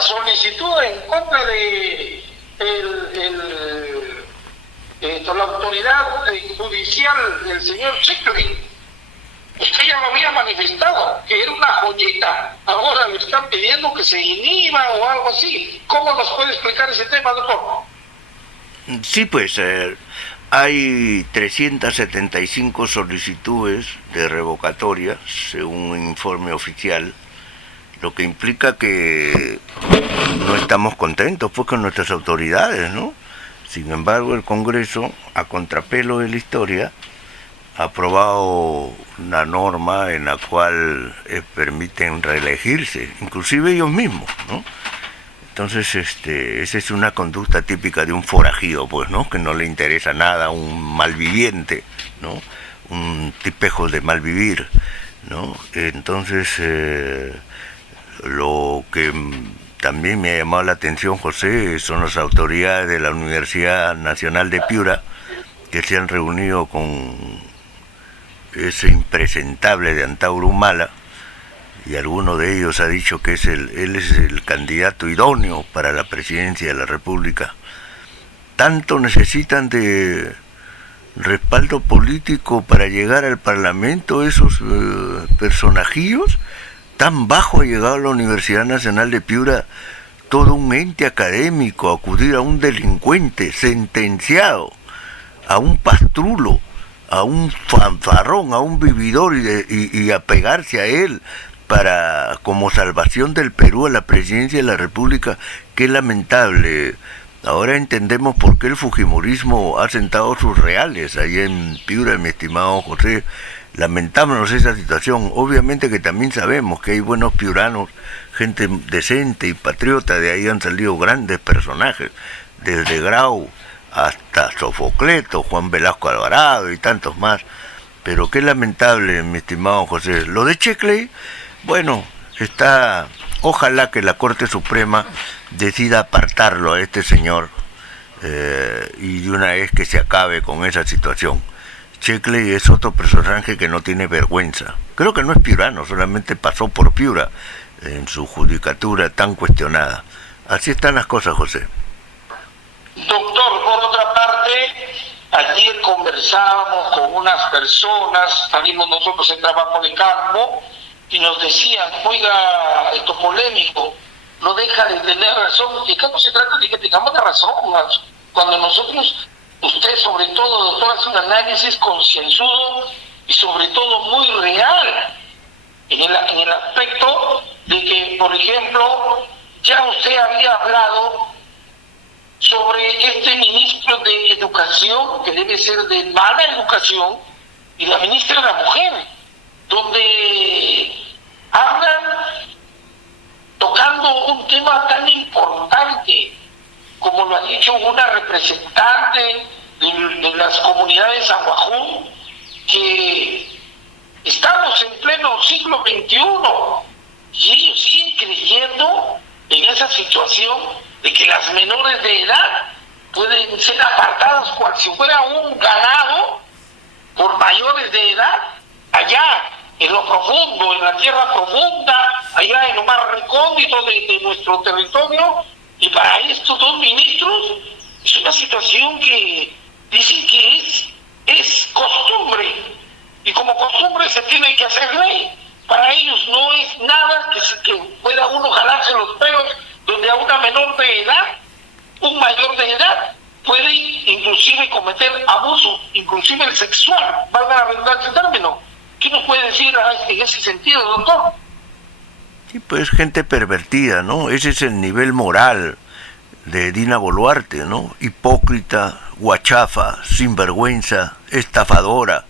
la solicitud en contra de la autoridad judicial del señor Chickley. Usted ya lo había manifestado, que era una joyita. Ahora le están pidiendo que se inhiba o algo así. ¿Cómo nos puede explicar ese tema, doctor? Sí, pues hay 375 solicitudes de revocatoria, según un informe oficial, lo que implica que no estamos contentos pues con nuestras autoridades, ¿no? Sin embargo, el Congreso, a contrapelo de la historia, ha aprobado una norma en la cual permiten reelegirse, inclusive ellos mismos, ¿no? Entonces, esa es una conducta típica de un forajido, pues, ¿no? Que no le interesa nada, un malviviente, ¿no? Un tipejo de malvivir, ¿no? Entonces, lo que también me ha llamado la atención, José, son las autoridades de la Universidad Nacional de Piura, que se han reunido con ese impresentable de Antauro Humala, y alguno de ellos ha dicho que él es el candidato idóneo para la presidencia de la República. Tanto necesitan de respaldo político para llegar al Parlamento esos personajillos. Tan bajo ha llegado a la Universidad Nacional de Piura todo un ente académico a acudir a un delincuente sentenciado, a un pastrulo, a un fanfarrón, a un vividor y apegarse a él para como salvación del Perú a la presidencia de la República. Qué lamentable. Ahora entendemos por qué el fujimorismo ha sentado sus reales ahí en Piura, mi estimado José. Lamentamos esa situación. Obviamente que también sabemos que hay buenos piuranos, gente decente y patriota. De ahí han salido grandes personajes, desde Grau hasta Sofocleto, Juan Velasco Alvarado y tantos más. Pero qué lamentable, mi estimado José. Lo de Chickley, bueno, ojalá que la Corte Suprema decida apartarlo a este señor y de una vez que se acabe con esa situación. Chickley es otro personaje que no tiene vergüenza. Creo que no es piurano, solamente pasó por Piura en su judicatura tan cuestionada. Así están las cosas, José. Doctor, por otra parte, ayer conversábamos con unas personas, salimos nosotros en trabajo de campo, y nos decían, oiga, esto polémico, no deja de tener razón. Y acá no se trata de que tengamos la razón, cuando nosotros, usted sobre todo, doctor, hace un análisis concienzudo y sobre todo muy real, en el aspecto de que, por ejemplo, ya usted había hablado sobre este ministro de Educación, que debe ser de mala educación, y la ministra de la Mujer, donde hablan tocando un tema tan importante, como lo ha dicho una representante de las comunidades de Aguajún, que estamos en pleno siglo XXI y ellos siguen creyendo en esa situación de que las menores de edad pueden ser apartadas cual si fuera un ganado por mayores de edad allá en lo profundo, en la tierra profunda, allá en lo más recóndito de nuestro territorio. Y para estos dos ministros es una situación que dicen que es costumbre, y como costumbre se tiene que hacer ley. Para ellos no es nada que pueda uno jalarse los pelos, donde a una menor de edad, un mayor de edad, puede inclusive cometer abuso, inclusive el sexual, valga la redundancia el término. ¿Qué nos puede decir en ese sentido, doctor? Sí, pues gente pervertida, ¿no? Ese es el nivel moral de Dina Boluarte, ¿no? Hipócrita, guachafa, sinvergüenza, estafadora,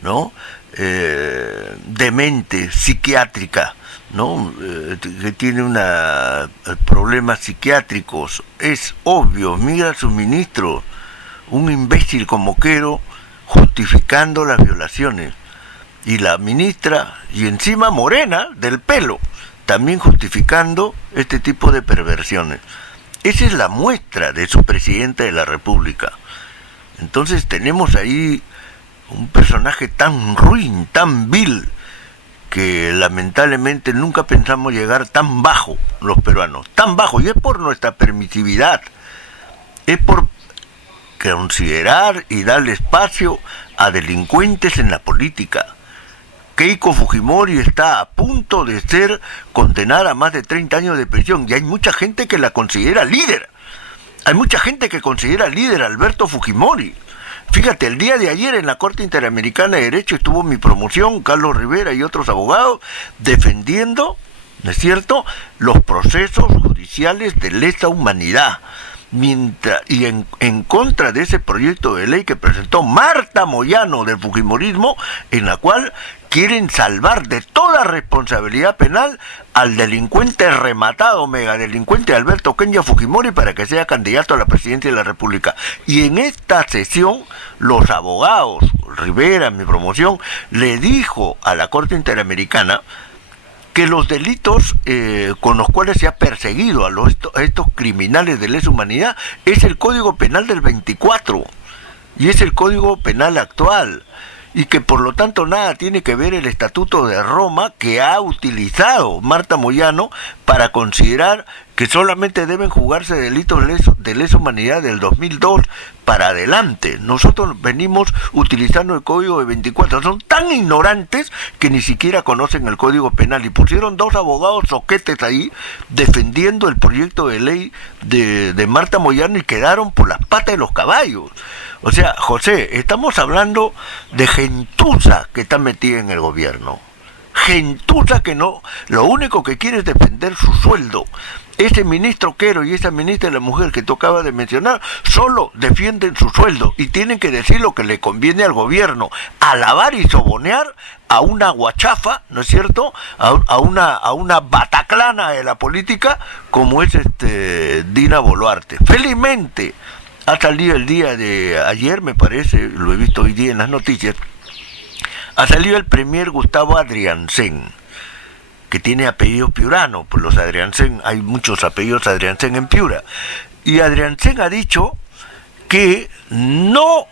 ¿no? Demente, psiquiátrica, ¿no? Que tiene problemas psiquiátricos. Es obvio, mira a su ministro, un imbécil como Quero, justificando las violaciones. Y la ministra, y encima morena, del pelo, también justificando este tipo de perversiones. Esa es la muestra de su presidente de la República. Entonces tenemos ahí un personaje tan ruin, tan vil, que lamentablemente nunca pensamos llegar tan bajo los peruanos, tan bajo, y es por nuestra permisividad, es por considerar y darle espacio a delincuentes en la política. Keiko Fujimori está a punto de ser condenada a más de 30 años de prisión y hay mucha gente que la considera líder. Hay mucha gente que considera líder a Alberto Fujimori. Fíjate, el día de ayer en la Corte Interamericana de Derecho estuvo mi promoción, Carlos Rivera y otros abogados, defendiendo, ¿no es cierto?, los procesos judiciales de lesa humanidad. En contra de ese proyecto de ley que presentó Marta Moyano del Fujimorismo, en la cual quieren salvar de toda responsabilidad penal al delincuente rematado, megadelincuente Alberto Kenia Fujimori para que sea candidato a la presidencia de la República. Y en esta sesión, los abogados, Rivera, mi promoción, le dijo a la Corte Interamericana que los delitos con los cuales se ha perseguido a estos criminales de lesa humanidad es el Código Penal del 24 y es el Código Penal actual, y que por lo tanto nada tiene que ver el Estatuto de Roma que ha utilizado Marta Moyano para considerar que solamente deben jugarse delitos de lesa humanidad del 2002 para adelante. Nosotros venimos utilizando el Código de 24, son tan ignorantes que ni siquiera conocen el Código Penal, y pusieron dos abogados soquetes ahí defendiendo el proyecto de ley de Marta Moyano y quedaron por las patas de los caballos. O sea, José, estamos hablando de gentuza que está metida en el gobierno. Gentuza que no, lo único que quiere es defender su sueldo. Ese ministro Quero y esa ministra de la Mujer que tú acabas de mencionar solo defienden su sueldo y tienen que decir lo que le conviene al gobierno, alabar y sobonear a una guachafa, ¿no es cierto?, a una bataclana de la política como es Dina Boluarte. Felizmente ha salido el día de ayer, me parece, lo he visto hoy día en las noticias, ha salido el premier Gustavo Adrianzen, que tiene apellidos piuranos, pues los Adrianzen, hay muchos apellidos Adrianzen en Piura, y Adrianzen ha dicho que no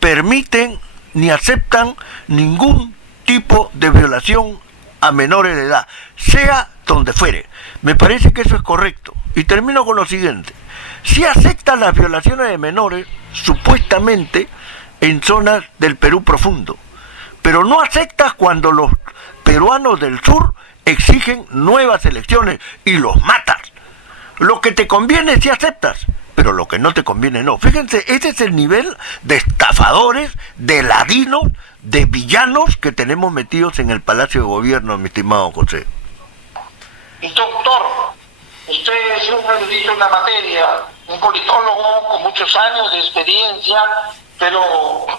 permiten ni aceptan ningún tipo de violación a menores de edad, sea donde fuere. Me parece que eso es correcto. Y termino con lo siguiente: si aceptan las violaciones de menores, supuestamente en zonas del Perú profundo, pero no aceptas cuando los peruanos del sur exigen nuevas elecciones y los matas. Lo que te conviene sí aceptas, pero lo que no te conviene no. Fíjense, ese es el nivel de estafadores, de ladinos, de villanos que tenemos metidos en el Palacio de Gobierno, mi estimado José. Doctor, usted es un erudito en la materia, un politólogo con muchos años de experiencia, pero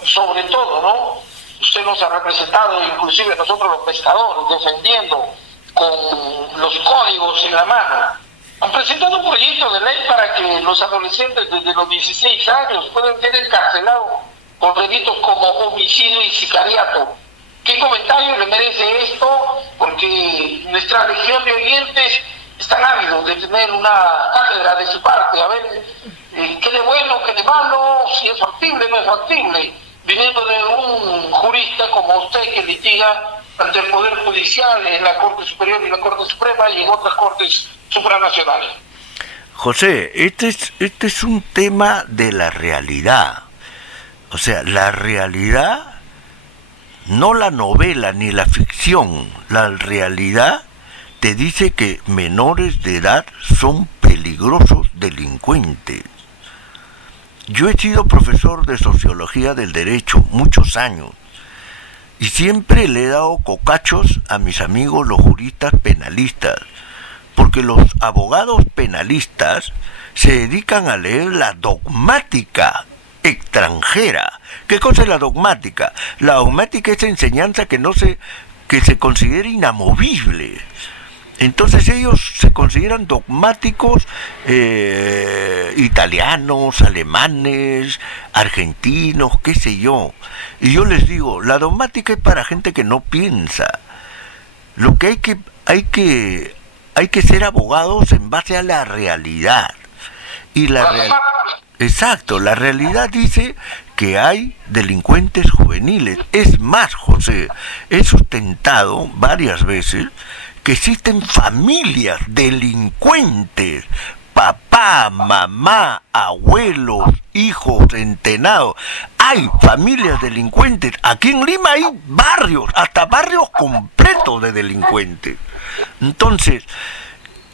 sobre todo, ¿no?, usted nos ha representado, inclusive nosotros los pescadores, defendiendo con los códigos en la mano. Han presentado un proyecto de ley para que los adolescentes desde los 16 años puedan ser encarcelados por delitos como homicidio y sicariato. ¿Qué comentario le merece esto? Porque nuestra región de oyentes están ávidos de tener una cátedra de su parte, a ver qué de bueno, qué de malo, si es factible, no es factible, viniendo de un jurista como usted que litiga ante el Poder Judicial en la Corte Superior y la Corte Suprema y en otras cortes supranacionales. José, este es un tema de la realidad. O sea, la realidad, no la novela ni la ficción, la realidad te dice que menores de edad son peligrosos delincuentes. Yo he sido profesor de Sociología del Derecho muchos años y siempre le he dado cocachos a mis amigos los juristas penalistas, porque los abogados penalistas se dedican a leer la dogmática extranjera. ¿Qué cosa es la dogmática? La dogmática es enseñanza que se considera inamovible. Entonces ellos se consideran dogmáticos italianos, alemanes, argentinos, qué sé yo. Y yo les digo, la dogmática es para gente que no piensa. Lo que hay que ser abogados en base a la realidad. Y Exacto, la realidad dice que hay delincuentes juveniles. Es más, José, he sustentado varias veces que existen familias delincuentes, papá, mamá, abuelos, hijos, centenados. Hay familias delincuentes. Aquí en Lima hay barrios, hasta barrios completos de delincuentes. Entonces,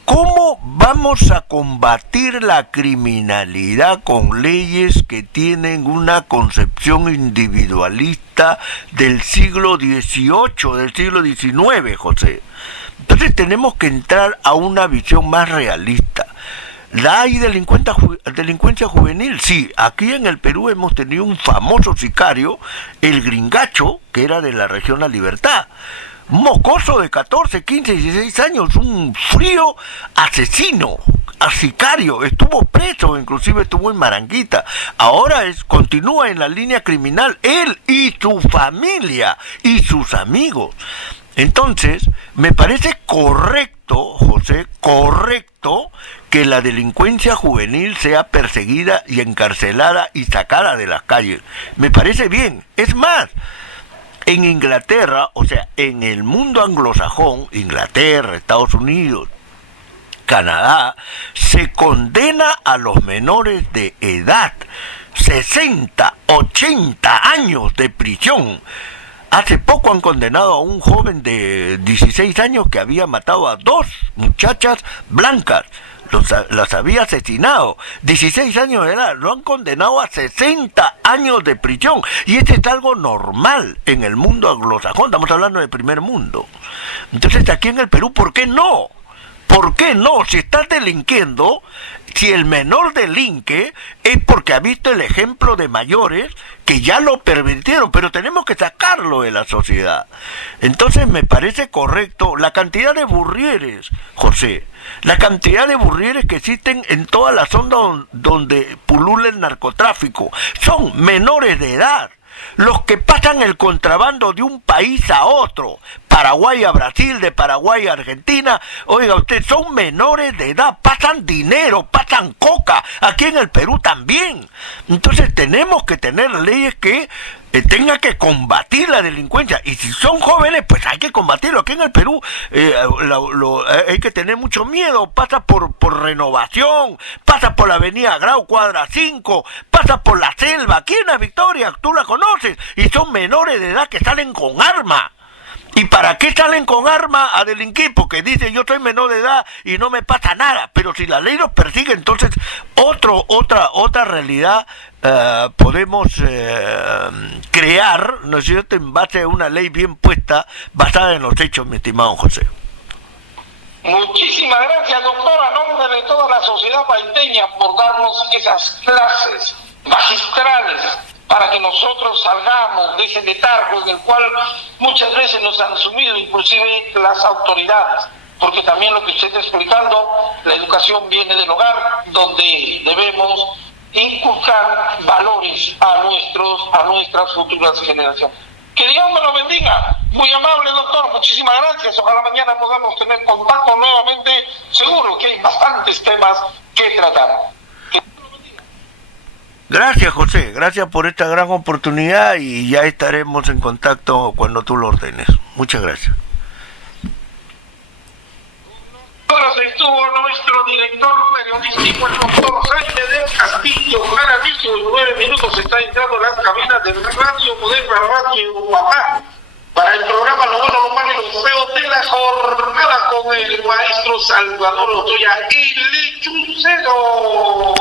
¿cómo vamos a combatir la criminalidad con leyes que tienen una concepción individualista del siglo XVIII, del siglo XIX, José? Entonces tenemos que entrar a una visión más realista. ¿Hay delincuencia juvenil? Sí, aquí en el Perú hemos tenido un famoso sicario, el Gringacho, que era de la región La Libertad. Un mocoso de 14, 15, 16 años, un frío asesino, sicario, estuvo preso, inclusive estuvo en Maranguita. Ahora continúa en la línea criminal, él y su familia y sus amigos. Entonces, me parece correcto, José, correcto que la delincuencia juvenil sea perseguida y encarcelada y sacada de las calles. Me parece bien. Es más, en Inglaterra, o sea, en el mundo anglosajón, Inglaterra, Estados Unidos, Canadá, se condena a los menores de edad, 60, 80 años de prisión. Hace poco han condenado a un joven de 16 años que había matado a 2 muchachas blancas. Las había asesinado. 16 años de edad. Lo han condenado a 60 años de prisión. Y este es algo normal en el mundo anglosajón. Estamos hablando del primer mundo. Entonces, aquí en el Perú, ¿por qué no? ¿Por qué no? Si estás delinquiendo, si el menor delinque, es porque ha visto el ejemplo de mayores que ya lo permitieron, pero tenemos que sacarlo de la sociedad. Entonces me parece correcto la cantidad de burrieres, José, la cantidad de burrieres que existen en toda la zona donde pulula el narcotráfico, son menores de edad. Los que pasan el contrabando de un país a otro, Paraguay a Brasil, de Paraguay a Argentina, oiga usted, son menores de edad, pasan dinero, pasan coca, aquí en el Perú también. Entonces tenemos que tener leyes que tengan que combatir la delincuencia, y si son jóvenes, pues hay que combatirlo. Aquí en el Perú hay que tener mucho miedo, pasa por Renovación, pasa por la avenida Grau, cuadra 5, pasa por la selva, aquí en la Victoria, tú la conoces, y son menores de edad que salen con arma. ¿Y para qué salen con arma a delinquir? Porque dicen, yo soy menor de edad y no me pasa nada. Pero si la ley los persigue, entonces otra realidad podemos crear, ¿no es cierto?, en base a una ley bien puesta, basada en los hechos, mi estimado José. Muchísimas gracias, doctor, a nombre de toda la sociedad paiteña, por darnos esas clases magistrales para que nosotros salgamos de ese letargo en el cual muchas veces nos han sumido, inclusive las autoridades. Porque también lo que usted está explicando, la educación viene del hogar, donde debemos inculcar valores a nuestras futuras generaciones. Que Dios me lo bendiga. Muy amable, doctor. Muchísimas gracias. Ojalá mañana podamos tener contacto nuevamente. Seguro que hay bastantes temas que tratar. Gracias, José. Gracias por esta gran oportunidad y ya estaremos en contacto cuando tú lo ordenes. Muchas gracias. Estuvo nuestro director periodístico, el doctor Jaime del Castillo. Ahora mismo, en 9 minutos, está entrando las cabinas de Radio Moderna, Radio Papá, para el programa Lo Bueno, Lo Malo y Lo Feo de la jornada con el maestro Salvador Otoya, el lechucero.